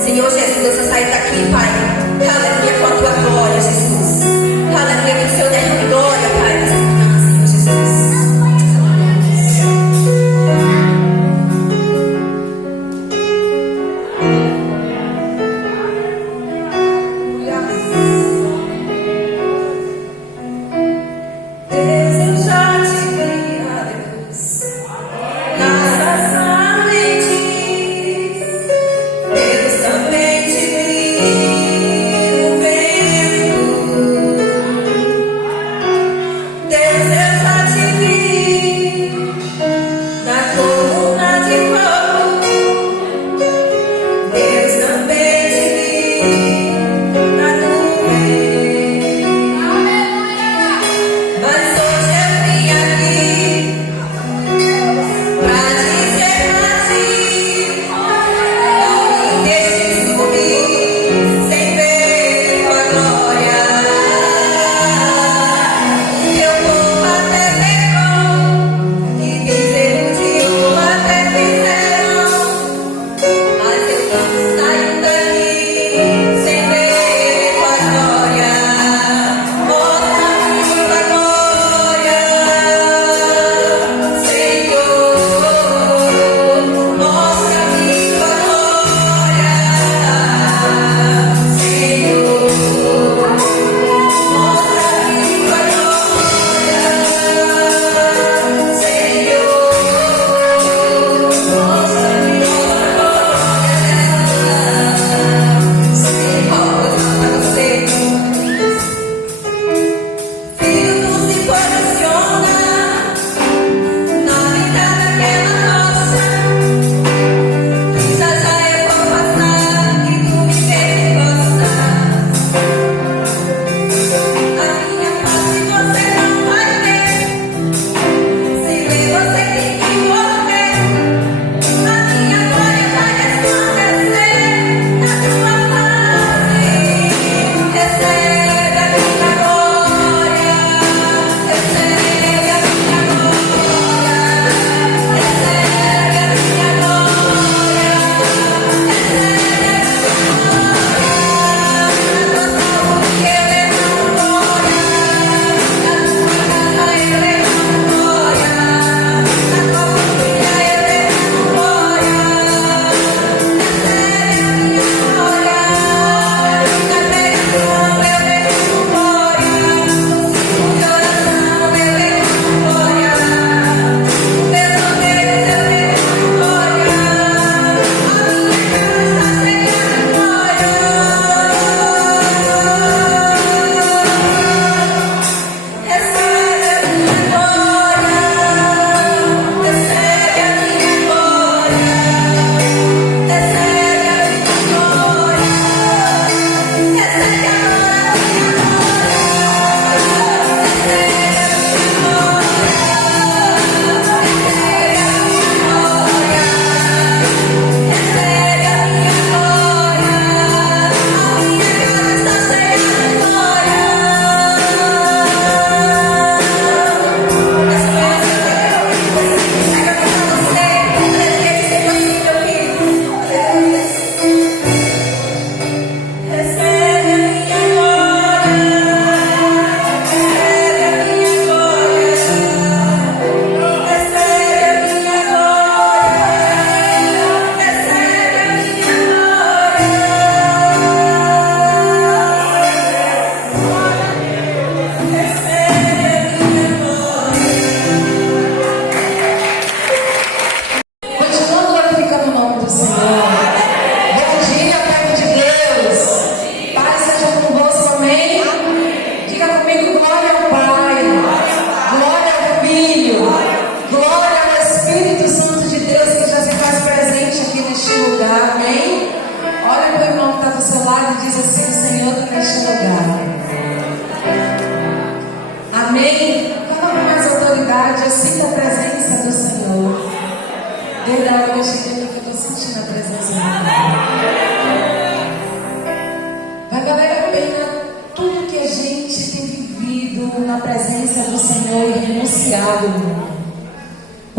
Senhor Jesus, eu saio daqui, Pai. Aleluia, com a tua glória, Jesus. Aleluia, que o Senhor derrame glória, Pai, nessa manhã, Senhor Jesus.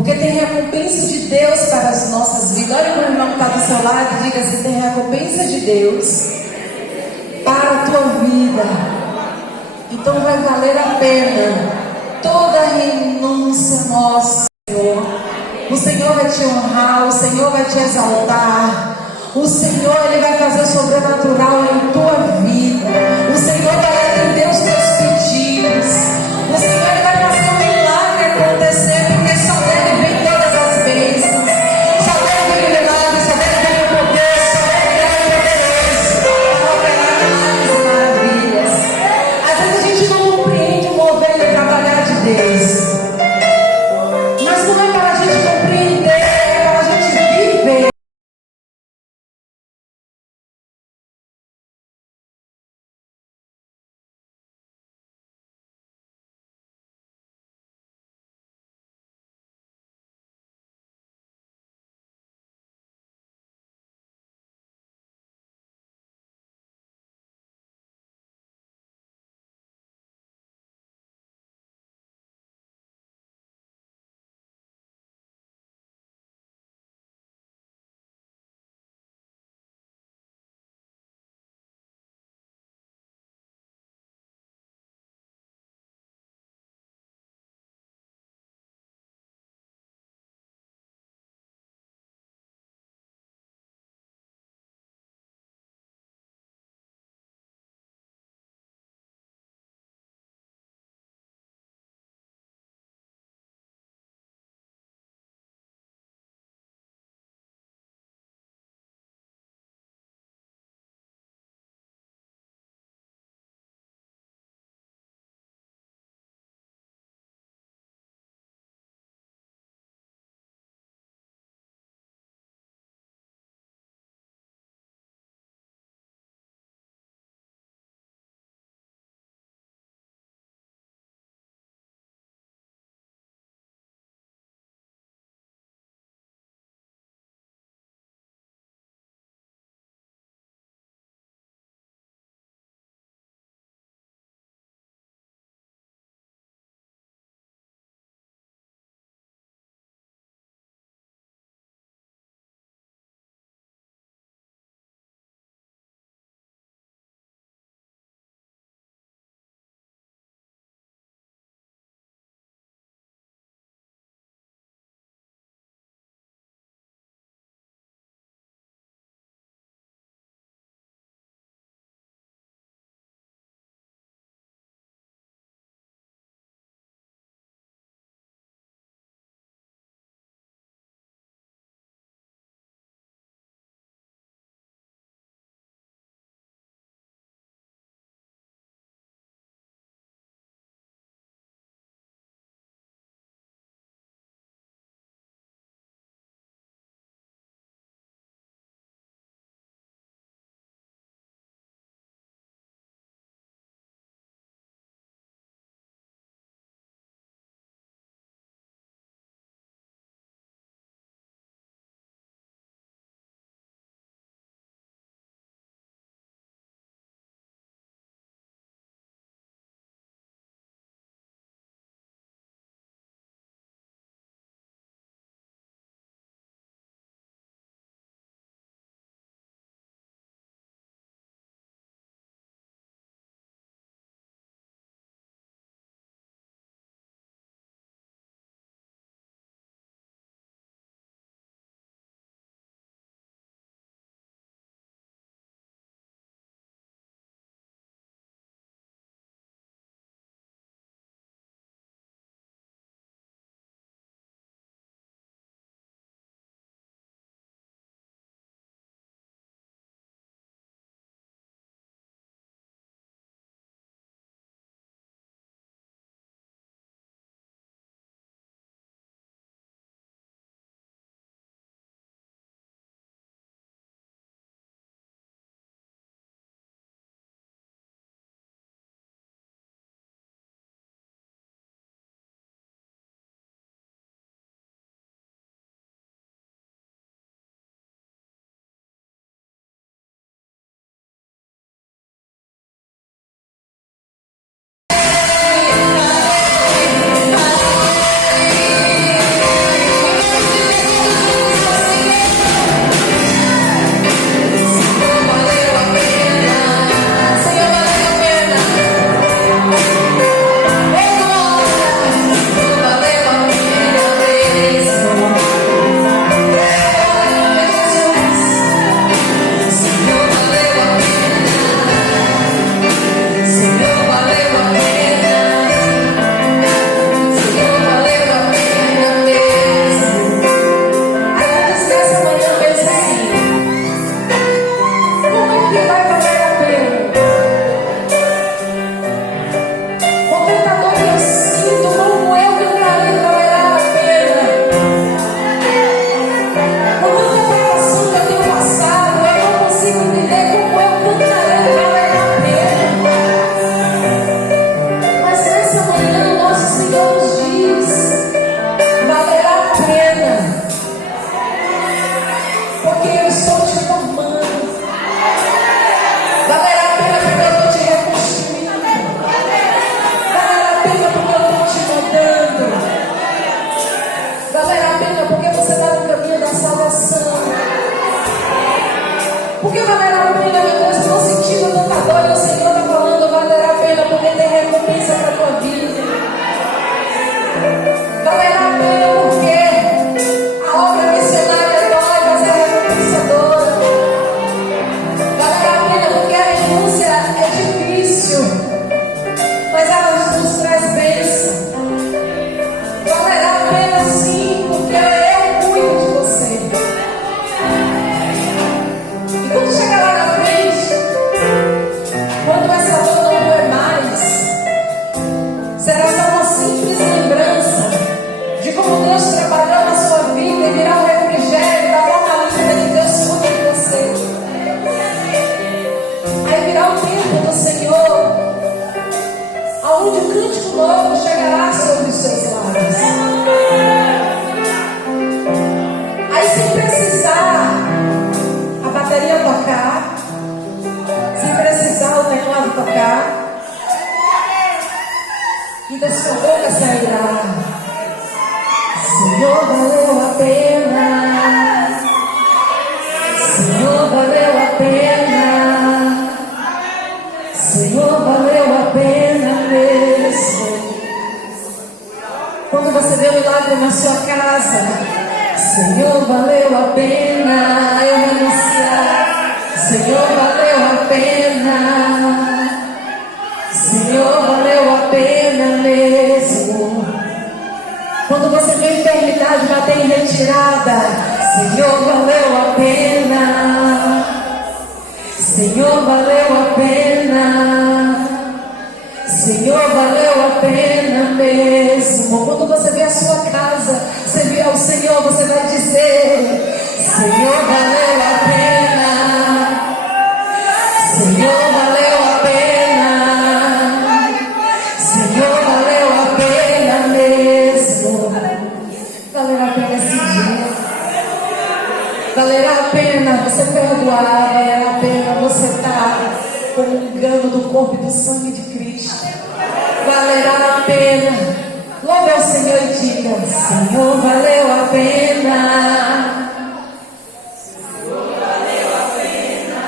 Porque tem recompensa de Deus para as nossas vidas. Olha para o irmão que está do seu lado e diga assim: tem recompensa de Deus para a tua vida. Então vai valer a pena toda renúncia nossa, Senhor. O Senhor vai te honrar, o Senhor vai te exaltar. O Senhor, Ele vai fazer o sobrenatural em tua vida. O Senhor vai atender os teus pedidos. O Senhor vai fazer um milagre acontecer, porque só dele vem todas as bênçãos. Só dele vem o milagre, só dele vem o poder, só dele vem o poderoso para operar milagres e maravilhas. Às vezes a gente não compreende o mover e o trabalhar de Deus. Mas não é para a gente compreender, é para a gente viver. aonde o cântico novo chegará sobre os seus lábios. Aí, sem precisar a bateria tocar, sem precisar o teclado tocar, e da sua boca sairá: Senhor, valeu a pena. Senhor, valeu a pena. Senhor, valeu a pena mesmo. Quando você vê um milagre na sua casa, Senhor, valeu a pena eu renunciar. Senhor, valeu a pena. Senhor, valeu a pena mesmo. Quando você vê a enfermidade bater em retirada, Senhor, valeu a pena. Senhor, valeu a pena. Senhor, valeu a pena mesmo. Quando você vê a sua casa, você vê ao Senhor, você vai dizer: Senhor, valeu a pena. Senhor, valeu a pena. Senhor, valeu a pena mesmo. Valerá a pena esse dia. Valerá a pena você perdoar. Valerá a pena você estar comungando do corpo e do sangue de Cristo. Valerá a pena. Louve ao Senhor e diga: Senhor, valeu a pena. Senhor, valeu a pena.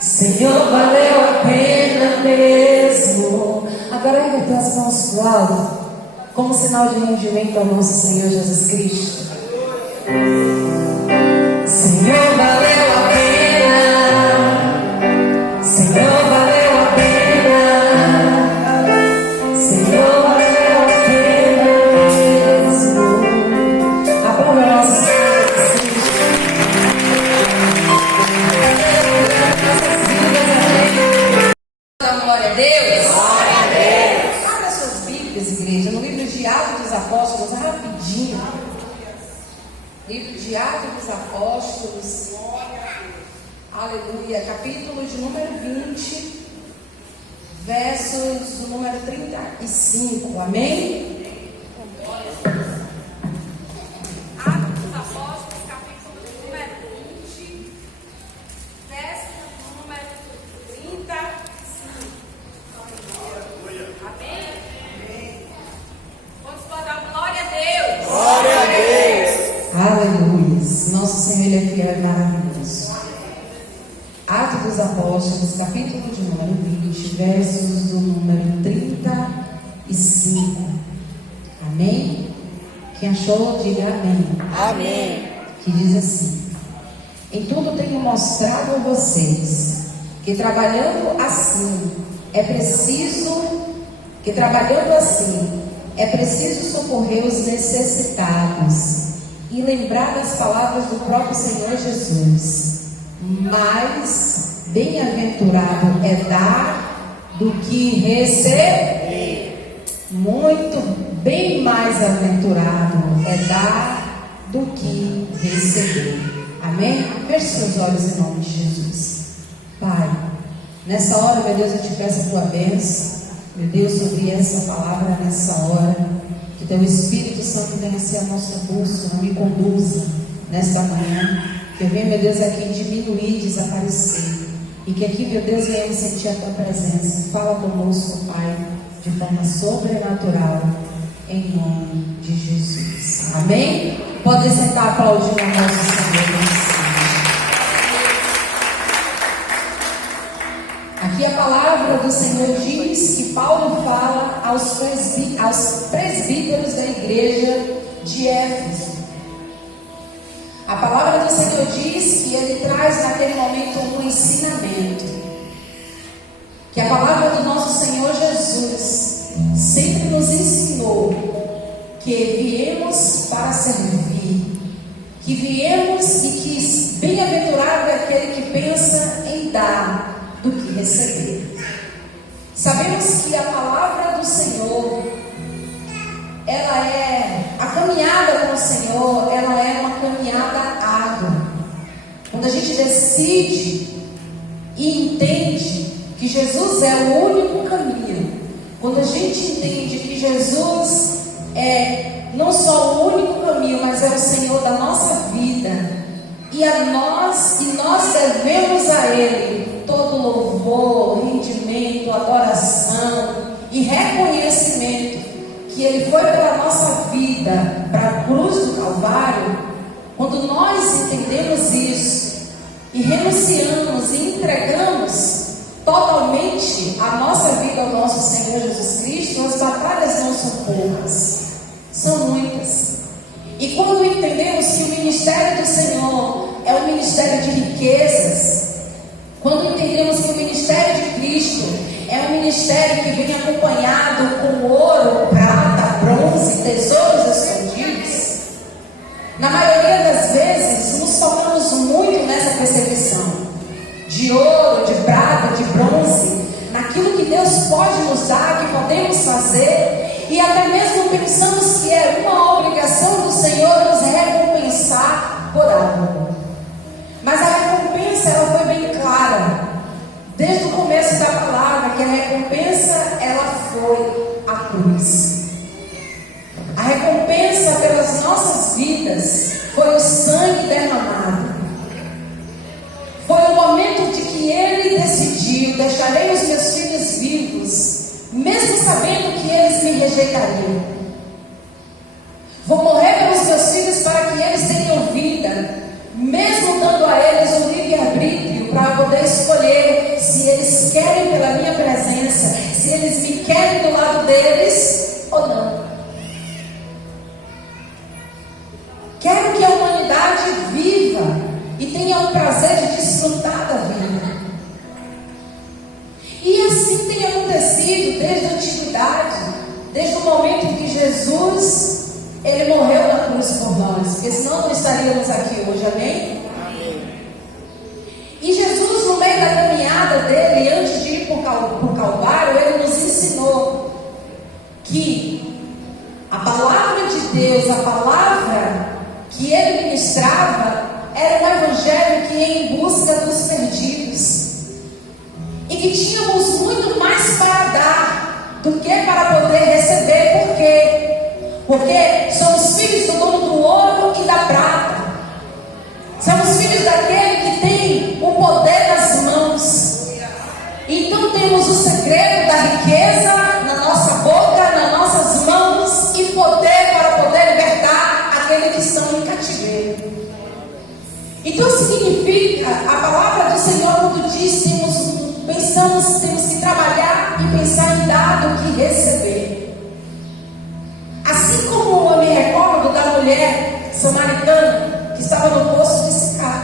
Senhor, valeu a pena mesmo. Agora ergue as mãos pro alto, como sinal de rendimento ao nosso Senhor Jesus Cristo. Senhor, valeu a pena. Senhor, valeu a pena. Senhor, valeu a pena mesmo. Aplauda a nossa Senhor Jesus Cristo. Glória a Deus. Glória a Deus. Abra suas Bíblias, igreja, no livro de Atos dos Apóstolos, rapidinho. Livro de Atos dos Apóstolos, aleluia, capítulo de número 20, versos do número 35, amém? Atos dos Apóstolos, capítulo de número 20, versos do número 35, amém? Vamos dar glória a Deus. Glória a Deus. Aleluia. Nosso Senhor, Ele é fiel e maravilhoso. Atos dos Apóstolos, capítulo de número 20, versos do número 35. Amém? Quem achou, diga amém. Amém. Que diz assim: em tudo tenho mostrado a vocês que trabalhando assim é preciso socorrer os necessitados e lembrar das palavras do próprio Senhor Jesus. Mas bem-aventurado é dar do que receber. Muito bem mais aventurado é dar do que receber. Amém? Feche seus olhos em nome de Jesus. Pai, nessa hora, meu Deus, eu te peço a tua bênção, meu Deus, sobre essa palavra nessa hora. Que teu Espírito Santo venha ser a nossa bússola, me conduza nesta manhã. Que eu venha, meu Deus, aqui diminuir, desaparecer. E que aqui, meu Deus, venhamos sentir a tua presença. Fala conosco, Pai, de forma sobrenatural, em nome de Jesus. Amém? Pode sentar aplaudindo a nosso Senhor. Aqui a palavra do Senhor diz que Paulo fala aos presbíteros da igreja de Éfeso. A palavra do Senhor diz que ele traz naquele momento um ensinamento. Que a palavra do nosso Senhor Jesus sempre nos ensinou que viemos para servir, que viemos e que bem-aventurado é aquele que pensa em dar do que receber. Sabemos que a palavra do Senhor, ela é a caminhada com o Senhor, ela é uma caminhada árdua. Quando a gente decide e entende que Jesus é o único caminho, a gente entende que Jesus é não só o único caminho, mas é o Senhor da nossa vida, e nós devemos a Ele todo louvor, rendimento, adoração e reconhecimento que Ele foi pela nossa vida para a cruz do Calvário. Quando nós entendemos isso e renunciamos e entregamos totalmente a nossa vida ao nosso Senhor Jesus Cristo, as batalhas não são poucas, são muitas. E quando entendemos que o ministério do Senhor é um ministério de riquezas, quando entendemos que o ministério de Cristo é um ministério que vem acompanhado com ouro, prata, bronze, tesouros escondidos, na maioria das vezes nos focamos muito nessa percepção de ouro, de prata, de bronze, naquilo que Deus pode nos dar, que podemos fazer, e até mesmo pensamos que é uma obrigação do Senhor nos recompensar por algo. Mas a recompensa, ela foi bem clara desde o começo da palavra, que a recompensa, ela foi a cruz. A recompensa pelas nossas vidas foi o sangue derramado. Foi o momento de que Ele decidiu: deixarei os meus filhos vivos, mesmo sabendo que eles me rejeitariam. Vou morrer pelos meus filhos para que eles tenham vida, mesmo dando a eles o livre-arbítrio para poder escolher se eles querem pela minha presença, se eles me querem do lado deles ou não. Quero que a humanidade viva e tenha o prazer de desfrutar da vida. E assim tem acontecido desde a antiguidade, desde o momento em que Jesus, Ele morreu na cruz por nós, porque senão não estaríamos aqui hoje, amém? E Jesus, no meio da caminhada dele, antes de ir para o Calvário, Ele nos ensinou que a palavra de Deus, a palavra que Ele ministrava, era um evangelho que ia em busca dos perdidos, e que tínhamos muito mais para dar do que para poder receber. Por quê? Porque somos filhos do dono do ouro e da prata. Somos filhos daquele que tem o poder nas mãos. Então temos o segredo da riqueza na nossa boca, nas nossas mãos, e poder para poder libertar aqueles que estão em cativeiro. Então significa, a palavra do Senhor quando diz temos que trabalhar e pensar em dar do que receber. Assim como eu me recordo da mulher samaritana que estava no poço de Sicar.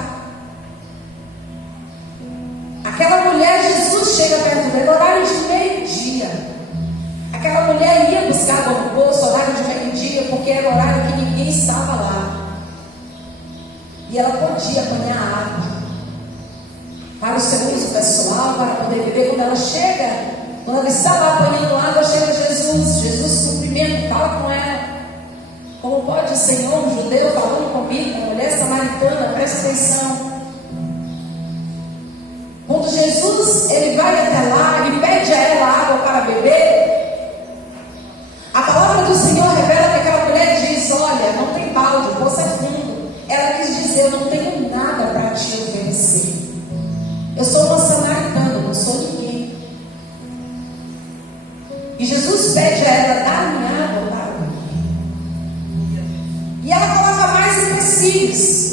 Aquela mulher, Jesus chega perto dela, horário de meio-dia. Aquela mulher ia buscar água no poço, horário de meio-dia, porque era horário que ninguém estava lá. E ela podia apanhar água para o seu uso pessoal, para poder beber. Quando ela está lá apanhando água, chega Jesus. Jesus cumprimenta, fala com ela. Como pode o Senhor, um judeu, falando comigo, uma mulher samaritana? Presta atenção. Quando Jesus ele vai até lá e pede a ela água para beber, a palavra do Senhor revela que aquela mulher diz: olha, não tem balde, o poço é fundo. Ela quis dizer: eu não tenho nada para te oferecer. Eu sou uma samaritana, não sou ninguém. E Jesus pede a ela: dá-me água para beber. E ela coloca mais empecilhos.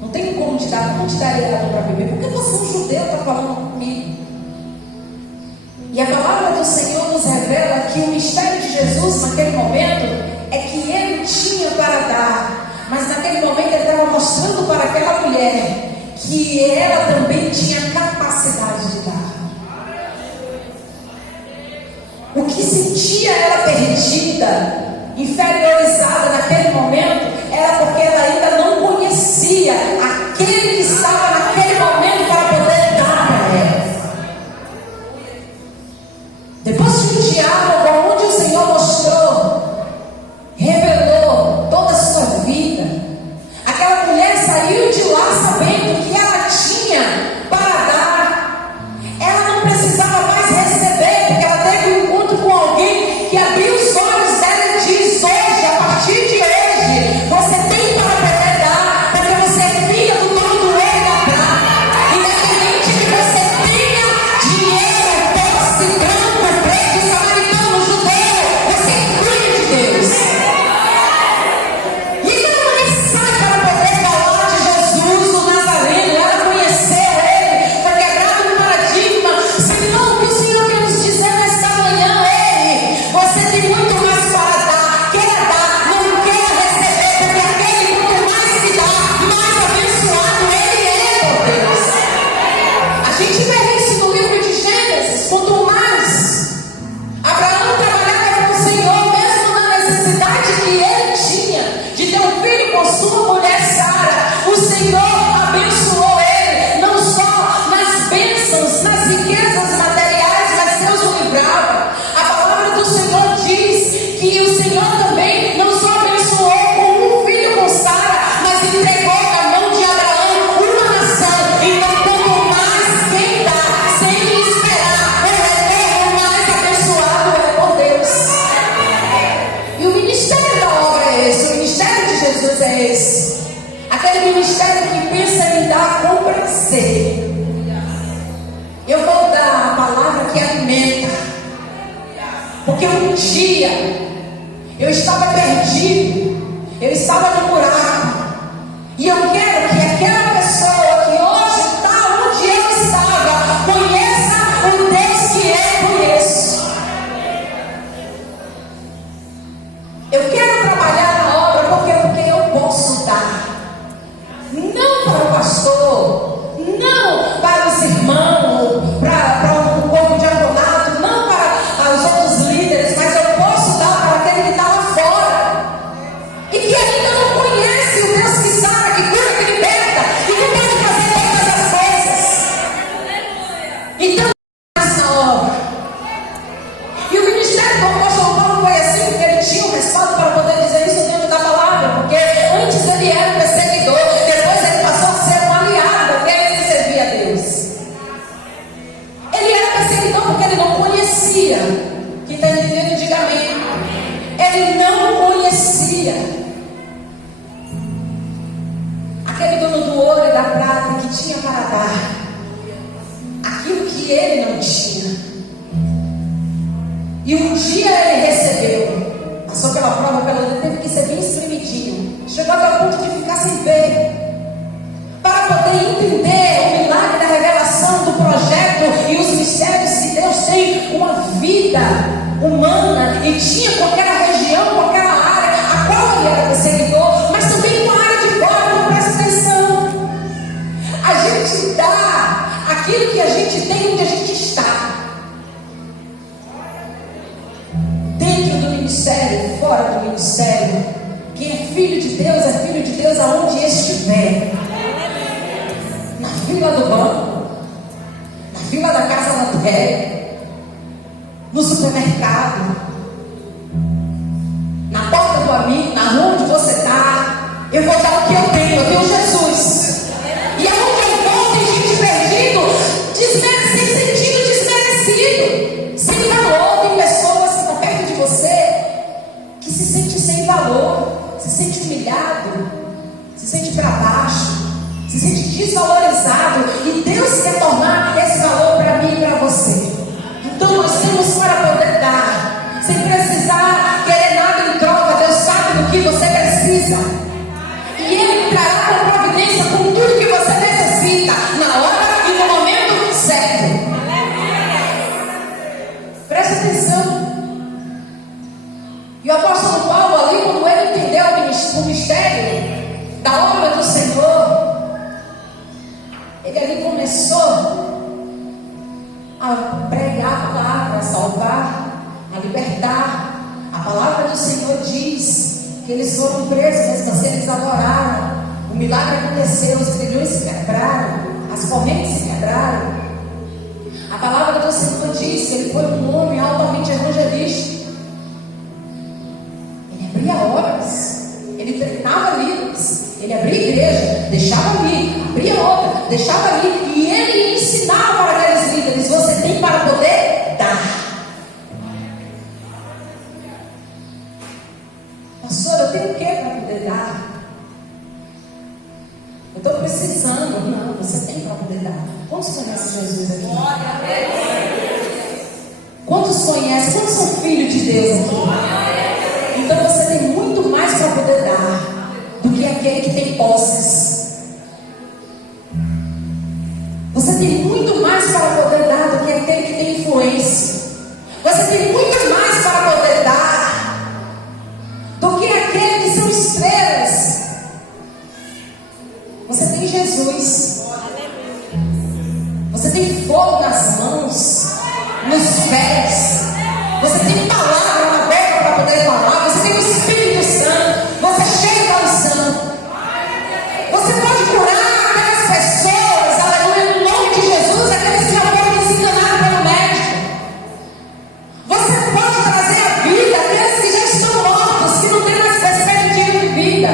Não tenho como te dar, como te darei água para beber? Porque você é um judeu, está falando comigo. E a palavra do Senhor nos revela que o mistério de Jesus naquele momento é que Ele tinha para dar, mas naquele momento Ele estava mostrando para aquela mulher que ela também tinha capacidade de dar. O que sentia ela perdida, inferiorizada naquele momento, era porque ela ainda não conhecia aquele que estava naquele momento para poder dar para ela. Depois de um diálogo onde o Senhor mostrou, revelou toda a sua vida, aquela mulher saiu de lá sabendo que ela tinha para dar. Ela não precisava mais Aquele ministério que pensa em dar com prazer. Eu vou dar a palavra que alimenta. Porque um dia eu estava perdido, eu estava no buraco. E eu quero que aquela pessoa que hoje está onde eu estava conheça o Deus que eu conheço. Eu quero trabalhar na obra porque eu posso dar. Não para o pastor, não para os irmãos, para o povo diaconato, não para os outros líderes, mas eu posso dar para aquele que está lá fora e que ainda não conhece o Deus que sara, que cura, que liberta e que pode fazer todas as coisas. Então, essa obra. E o ministério do apóstolo Paulo foi assim, porque ele tinha um respaldo para poder dizer isso dentro da palavra, porque antes ele era um perseguidor, depois ele passou a ser um aliado, porque ele servia a Deus. Ele era perseguidor porque ele não conhecia. Quem está entendendo, diga amém. Ele não conhecia aquele dono do ouro e da prata que tinha para dar aquilo que ele não tinha. E um dia ele recebeu, passou pela prova, pelo teve que ser bem espremidinho, chegou até o ponto de ficar sem ver, para poder entender o milagre da revelação do projeto e os mistérios que Deus tem com a vida humana e tinha com aquela região, com aquela área a qual ele era perseguidor, mas também com a área de fora. Não presta atenção. A gente dá aquilo que a gente tem onde a gente está. Dentro do ministério, fora do ministério. Quem é filho de Deus aonde estiver. Na fila do banco, na fila da casa da terra, no supermercado, na porta do amigo, na rua onde você está. Eu vou dar o que eu tenho Jesus. E aonde eu vou tem gente perdido, sem sentido, desmerecido, sem valor. Tem pessoas que estão perto de você que se sente sem valor, se sente humilhado, se sente para baixo, se sente desvalorizado. E Deus quer tornar esse valor para mim e para você. Então nós temos para poder dar, sem precisar querer nada em troca. Deus sabe do que você precisa, e Ele trará com providência com tudo que você necessita, na hora e no momento certo. Presta atenção. E o apóstolo Paulo ali, quando ele entendeu o mistério da obra do Senhor, ele ali começou a pregar a palavra, a salvar, a libertar. A palavra do Senhor diz que eles foram presos, mas assim eles adoraram. O milagre aconteceu, os grilhões se quebraram, as correntes se quebraram. A palavra do Senhor diz que ele foi um homem altamente evangelista. Ele abria obras, ele treinava líderes, ele abria igreja, deixava ali, abria outra, deixava ali, e ele ensinava para aqueles líderes: você tem para poder dar. Pastor, eu tenho o que para poder dar? Eu estou precisando. Não, você tem para poder dar. Quantos conhecem Jesus aqui? Quantos conhecem? Quantos são filhos de Deus aqui? Então você tem muito mais para poder dar do que aquele que tem posses. Você tem muito mais para poder dar do que aquele que tem influência. Você tem muito mais para poder dar do que aquele que são estrelas. Você tem Jesus. Você tem fogo nas mãos, nos pés. Você tem palavra na boca para poder falar. Você tem o Espírito Santo. Você é cheio da unção. Você pode curar aquelas pessoas, aleluia, no nome de Jesus, aqueles que já foram desenganados pelo médico. Você pode trazer a vida aqueles que já estão mortos, que não têm mais perspectiva de vida.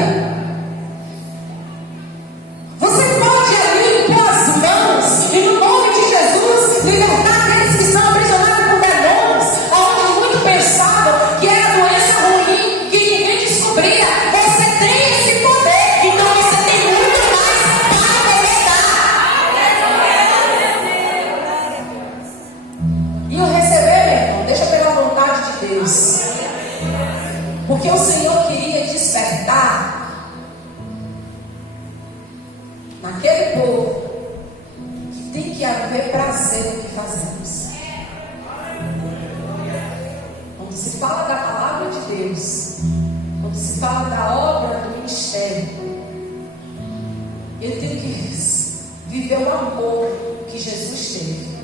Você pode ali pôr as mãos e no nome de Jesus libertar aqueles que são aprisionados por demônios, aonde muito pensar E o receber, meu irmão, deixa pela vontade de Deus. Porque o Senhor queria despertar naquele povo que tem que haver prazer no que fazemos. Quando se fala da palavra de Deus, quando se fala da obra do ministério, eu tenho que viver o amor que Jesus teve.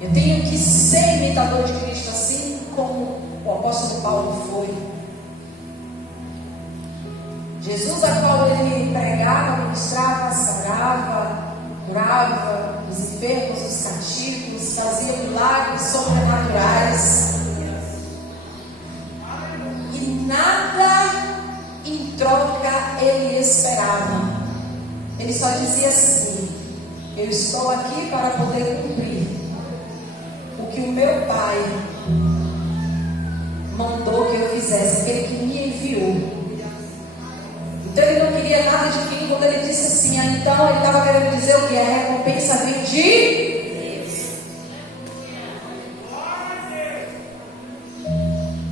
Eu tenho que ser imitador de Cristo, assim como o apóstolo Paulo foi. Jesus, a qual ele pregava, ministrava, sarava, curava os enfermos, os cativos, fazia milagres sobrenaturais. E nada em troca ele esperava. Ele só dizia assim: eu estou aqui para poder cumprir o que o meu Pai mandou que eu fizesse, aquele que me enviou. Então ele não queria nada de mim. Quando ele disse assim, então ele estava querendo dizer o que? A recompensa vem de Deus.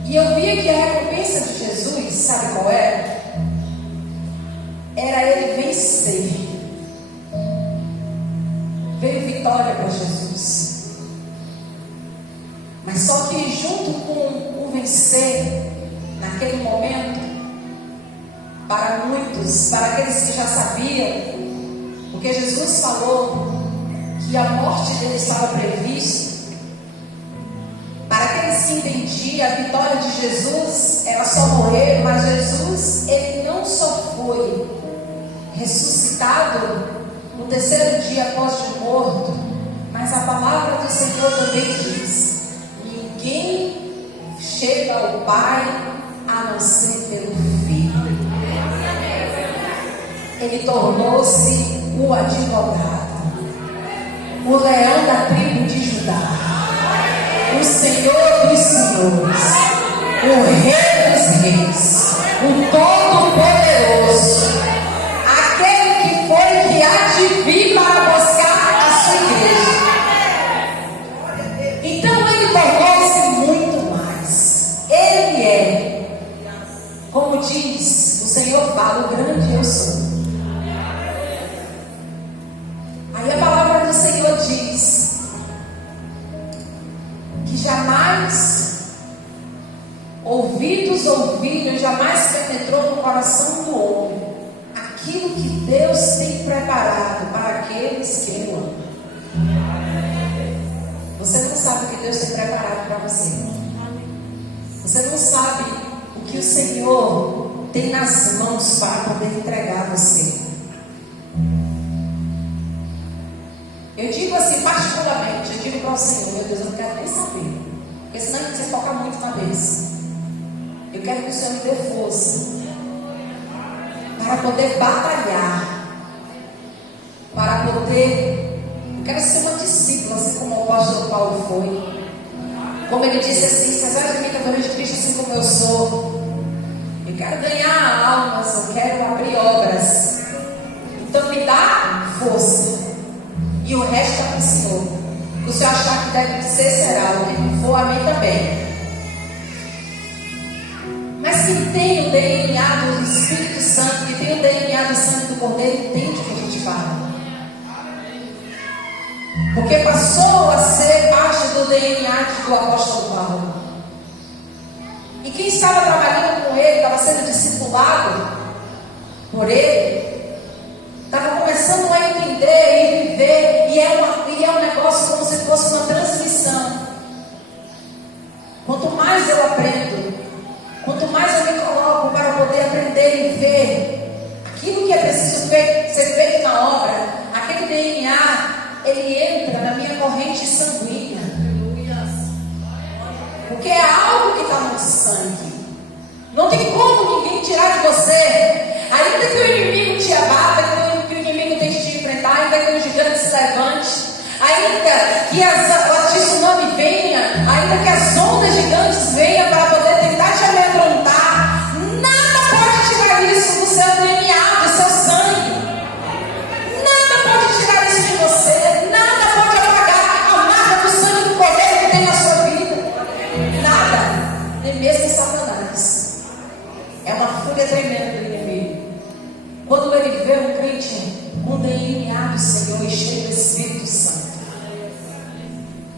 E eu via que a recompensa de Jesus, sabe qual era? Era ele vencer. Veio vitória para Jesus. Mas só que junto com o vencer, naquele momento, para muitos, para aqueles que já sabiam, porque Jesus falou que a morte dele estava prevista, para aqueles que entendiam, a vitória de Jesus era só morrer, mas Jesus, ele não só foi ressuscitado no terceiro dia após de morto, mas a palavra do Senhor também diz: ninguém chega ao Pai a não ser pelo Filho. Ele tornou-se o advogado, o leão da tribo de Judá, o Senhor dos senhores, o Rei dos reis, o Todo-Poderoso, aquele que foi que há de vir para buscar a sua igreja. Então ele tornou-se muito mais. Ele é, como diz o Senhor, fala, o grande eu sou. Aí a palavra do Senhor diz que jamais ouvidos ouviram, jamais penetrou no coração do homem aquilo que Deus tem preparado para aqueles que o amam. Você não sabe o que Deus tem preparado para você. Você não sabe o que o Senhor tem nas mãos para poder entregar a você. Eu digo assim, particularmente, eu digo para o Senhor: meu Deus, eu não quero nem saber, porque senão você foca muito na bênção. Eu quero que o Senhor me dê força para poder batalhar, para poder. Eu quero ser uma discípula, assim como o apóstolo Paulo foi. Como ele disse assim: sejais imitadores de Cristo, assim como eu sou. Eu quero ganhar almas, eu quero abrir obras. Então me dá força. E o resto está com o Senhor. O que o Senhor achar que deve ser, será. O que não for, a mim também. Mas quem tem o DNA do Espírito Santo, que tem o DNA do sangue do Cordeiro, entende o que a gente fala. Porque passou a ser parte do DNA do apóstolo Paulo. E quem estava trabalhando com ele, estava sendo discipulado por ele, estava começando a entender e viver, e é um negócio como se fosse uma transmissão. Quanto mais eu aprendo, quanto mais eu me coloco para poder aprender e ver aquilo que é preciso ser feito na obra, aquele DNA, ele entra na minha corrente sanguínea. Porque é algo que está no sangue. Não tem como ninguém tirar de você. Ainda que o inimigo te abata, que o inimigo tem que te enfrentar, ainda que o gigante se levante, ainda que a tsunami venha, ainda que as ondas gigantes venham para poder tentar te amedrontar, nada pode tirar isso do seu DNA, do seu sangue. Nada pode tirar isso de você. Nada pode apagar detém a sua vida. Nada, nem mesmo Satanás. É uma fúria tremenda do inimigo. Quando ele vê um crente com DNA do Senhor e cheio do Espírito Santo,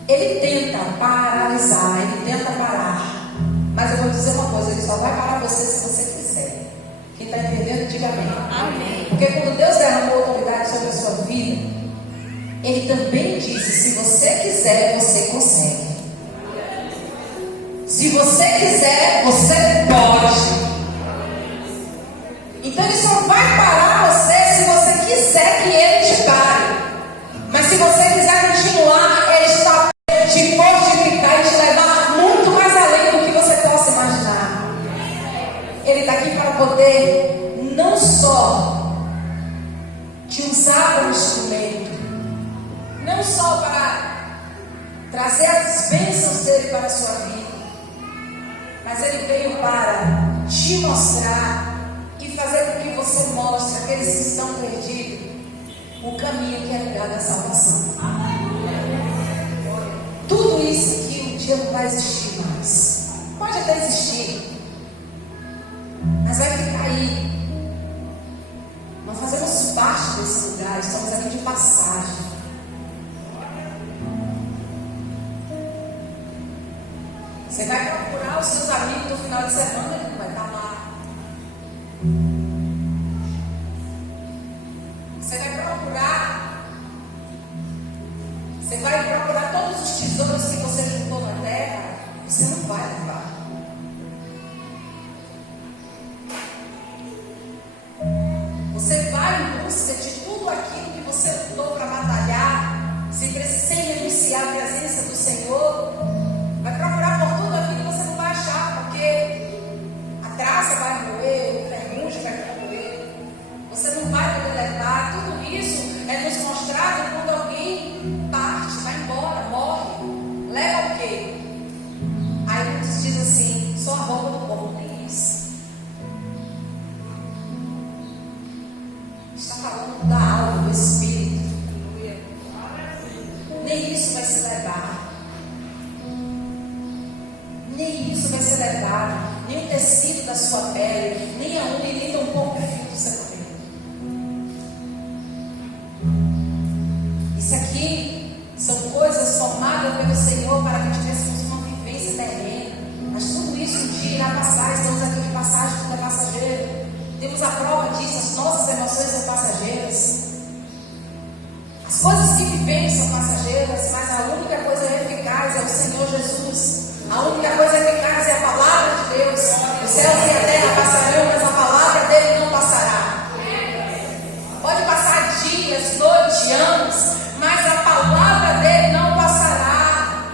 ele tenta paralisar, ele tenta parar. Mas eu vou dizer uma coisa, ele só vai parar você se você quiser. Quem está entendendo, diga amém. Amém. Porque quando Deus derramou autoridade sobre a sua vida, Ele também disse: se você quiser, você consegue. Se você quiser, você pode. Então Ele só vai parar você se você quiser que Ele te pare. Mas se você quiser continuar, Ele está para te fortificar e te levar muito mais além do que você possa imaginar. Ele está aqui para poder não só te usar como instrumento, não só para trazer as bênçãos dele para a sua vida, mas ele veio para te mostrar e fazer com que você mostre àqueles que estão perdidos o caminho que é o lugar da salvação. Tudo isso aqui um dia não vai existir mais. Pode até existir, mas vai ficar aí. Nós fazemos parte desse lugar, estamos aqui de passagem. Você vai procurar os seus amigos no final de semana, ele não vai estar lá. Você vai procurar todos os tesouros que você juntou na terra, você não vai levar. Você vai em busca de tudo aquilo que você lutou para batalhar, sem renunciar à presença do Senhor. Vai procurar por tudo aquilo que você não vai achar, porque a traça vai moer, o ferrugem vai moer. Você não vai poder levar. Tudo isso é nos mostrado quando alguém parte, vai embora, morre. Leva o quê? Aí muitos dizem assim: só a roupa do povo tem isso. Está falando da alma, do espírito. Nem isso vai se levar. Nem isso vai ser levado, nem o tecido da sua pele, nem a unha, nem um pouco de fio do seu cabelo. Isso aqui são coisas formadas pelo Senhor para que tivéssemos uma vivência terrena. Mas tudo isso um dia irá passar. Estamos aqui de passagem, tudo é passageiro. Temos a prova disso, as nossas emoções são passageiras. As coisas que vivemos são passageiras, mas a única coisa eficaz é o Senhor Jesus. A única coisa eficaz é a palavra de Deus. Os céus e a terra passarão, mas a palavra dele não passará. Pode passar dias, noites, anos, mas a palavra dele não passará.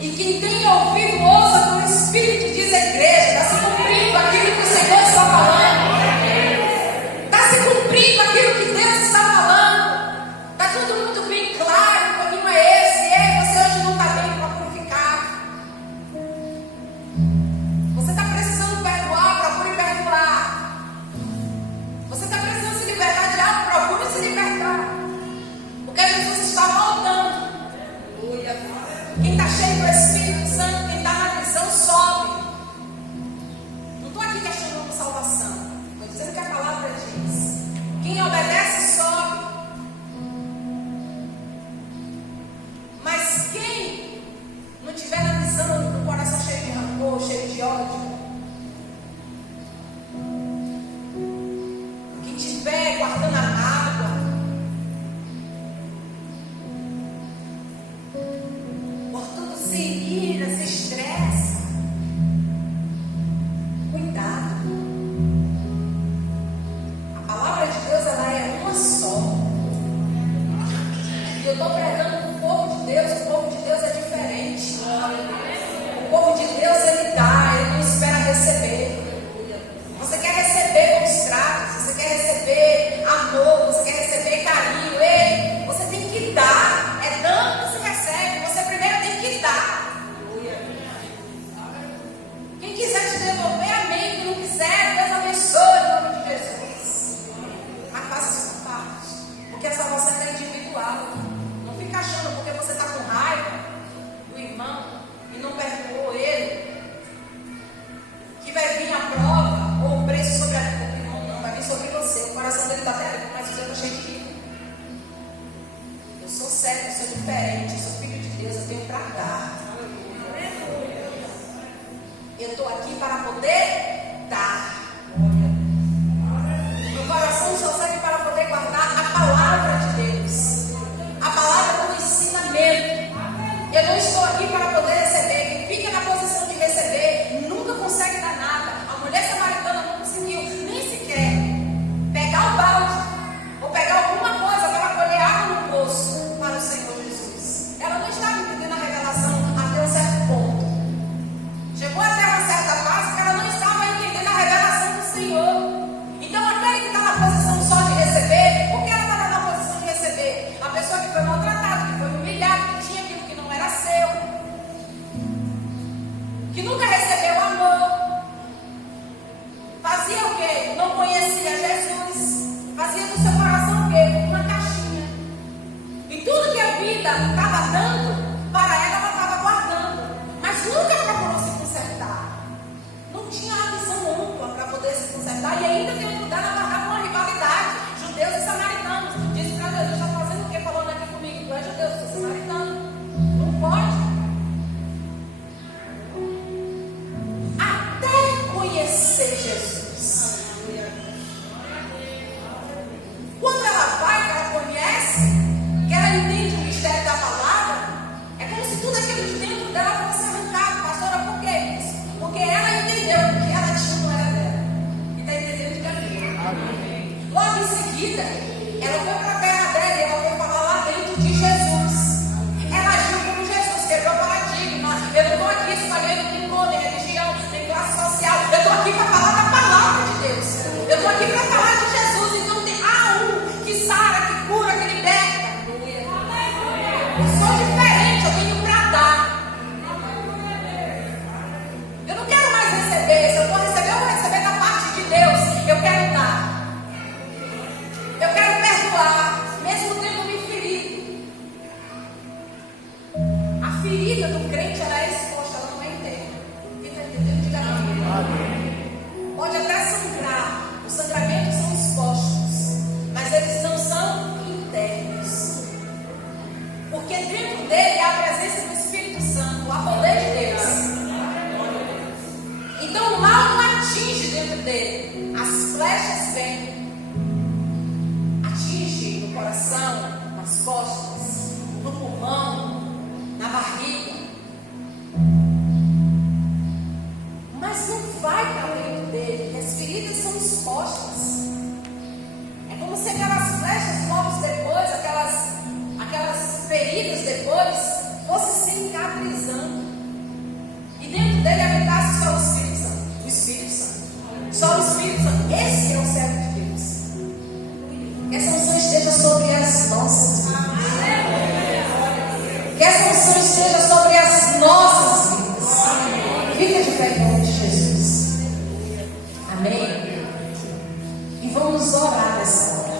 E quem tem ouvido, ouça com o Espírito, diz a igreja. Está se cumprindo aquilo que o Senhor está falando. Está se cumprindo aquilo que Deus está falando. Está tudo muito bem claro, o caminho é esse. E você hoje não está bem para purificar. Você está precisando perdoar, procure perdoar. Você está precisando se libertar de algo, procure se libertar. Porque Jesus está voltando. Quem está cheio do Espírito Santo, quem está na visão, sobe. Não estou aqui questionando salvação. Estou dizendo que a palavra diz: quem obedece, sobe. Mas quem não tiver na visão, no coração cheio de rancor, cheio de ódio, quem estiver guardando a mágoa, portando-se ira, se estressa, cuidado. A palavra de Deus, ela é uma só. E eu estou pregando para o povo de Deus. O povo de Deus é diferente. O povo de Deus, ele dá, ele não espera receber. Você quer receber bons tratos, você quer receber amor, você quer receber carinho. Ei, você tem que dar. É dando que você recebe. Você primeiro tem que dar. Quem quiser te devolver, amém. Quem não quiser, Deus abençoe em nome de Jesus. Mas faça a sua parte, porque a salvação é individual. Não fica achando porque você está com raiva do irmão Deus, eu tenho para dar. Eu estou aqui para poder dar. Meu coração só serve para poder guardar a palavra de Deus, a palavra do ensinamento. Eu não estou aqui para poder receber. Quem fica na posição de receber nunca consegue dar nada. A mulher samaritana não conseguiu nem sequer pegar o balde ou pegar alguma coisa para colher água no poço para o Senhor Jesus. Ela não estava entendendo a revelação até um certo ponto. Chegou até uma certa fase que ela não estava entendendo a revelação do Senhor. Então aquele que está na posição só de receber, por que ela estava na posição de receber? A pessoa que foi maltratada, que foi humilhada, que tinha aquilo que não era seu, que nunca recebeu amor, fazia o quê? Não conhecia Jesus, fazia do seu coração o quê? Uma caixinha. E tudo que a vida estava dando, para ela estava guardando, mas nunca procurou se consertar. Não tinha uma visão ampla para poder se consertar, e ainda dentro dela marcava uma rivalidade. Judeus e samaritanos. Disse para Deus: está fazendo o que falando aqui comigo? Tu é judeu, tu é samaritano. Não pode. Até conhecer Jesus. Quando ela vai, que ela conhece, que ela entende o mistério da palavra, é como se tudo aquilo de dentro dela fosse arrancado. Pastora, por que isso? Porque ela entendeu que o que ela tinha não era dela. E está entendendo que é dele. Logo em seguida, ela foi para a terra dela e ela foi falar lá dentro de Jesus. Ela agiu como Jesus, quebrou o paradigma. Eu não estou aqui escolhendo nem cor, nem religião, nem classe social. Eu estou aqui para falar da palavra de Deus. Eu estou aqui para falar de Jesus. Então há um que sara, que cura, que liberta. Eu sou diferente, eu tenho para dar. Eu não quero mais receber. Se eu for receber, eu vou receber da parte de Deus. Eu quero dar. Eu quero perdoar, mesmo tendo me ferido. A ferida do crente, ela é exposta, ela não é interna. Quem está entendendo? Diga amém. Pode até sangrar. Os sangramentos são expostos, mas eles não são internos. Porque dentro dele há a presença do Espírito Santo, há poder de Deus. Então o mal não atinge dentro dele. As flechas vêm, atinge no coração, nas costas, no pulmão, na barriga, mas não vai para dentro dele. As feridas são expostas. É como se aquelas flechas logo depois, aquelas feridas depois, fossem se cicatrizando. E dentro dele habitasse só o Espírito Santo. O Espírito Santo. Só o Espírito Santo. Esse é o servo de Deus. Que essa unção esteja sobre as nossas vidas. Que essa unção esteja sobre as nossas vidas. Fica de pé em nome de Jesus. Amém. E vamos orar nessa hora.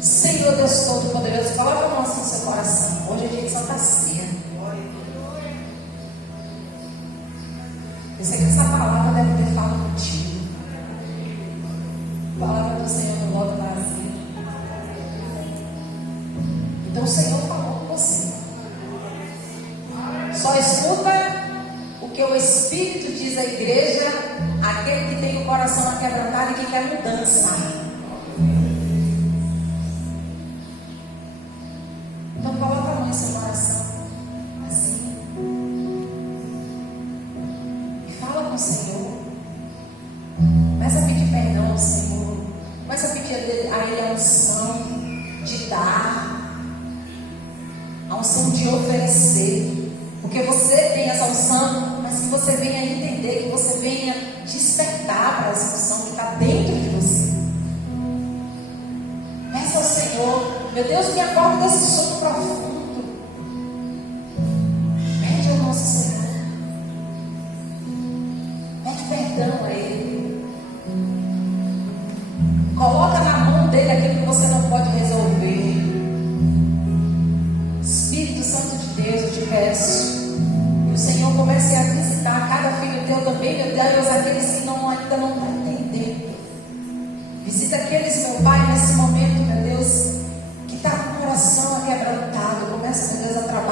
Senhor Deus Todo-Poderoso, coloca a mão assim no seu coração. Hoje é dia de Santa Ceia. Eu sei que essa palavra deve ter falado contigo. A palavra do Senhor não volta vazia. Então o Senhor falou com você. Só escuta o que o Espírito diz à igreja, aquele que tem o coração aquebrantado e que quer mudança. Então coloca a mão em seu coração, assim, e fala com o Senhor. Começa a pedir perdão ao Senhor. Começa a pedir a Ele a unção de dar, a unção de oferecer. Porque você tem essa unção, mas que você venha entender, que você venha despertar para essa unção que está dentro de você. Peça ao Senhor: meu Deus, me acorda desse sono profundo. Pede ao nosso Senhor. Pede perdão a Ele. Coloca na mão dele aquilo que você não pode resolver. Espírito Santo de Deus, eu te peço. E o Senhor comece a visitar cada filho teu também, meu Deus, aqueles que ainda não estão entendendo. Visita aqueles, meu Pai, nesse momento, meu Deus, que está com o coração aquebrantado. Começa, meu Deus, a trabalhar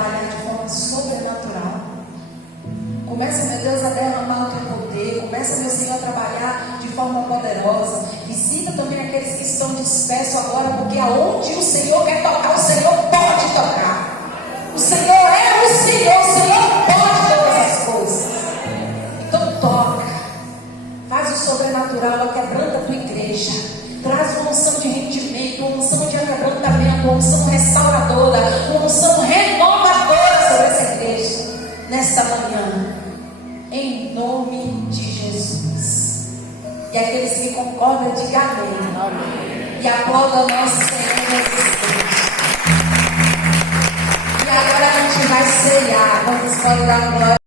estão dispersos agora, porque aonde o Senhor quer tocar, o Senhor pode tocar. O Senhor é o Senhor pode todas as coisas. Então toca, faz o sobrenatural, quebranta a tua igreja, traz uma unção de rendimento, uma unção de quebrantamento, uma unção restauradora, uma unção renovadora sobre essa igreja, nesta manhã, em nome de Jesus. E aqueles que concordam, digam amém. Amém. E aplauda nosso Senhor Jesus. E agora a gente vai ceiar. Vamos dar glória.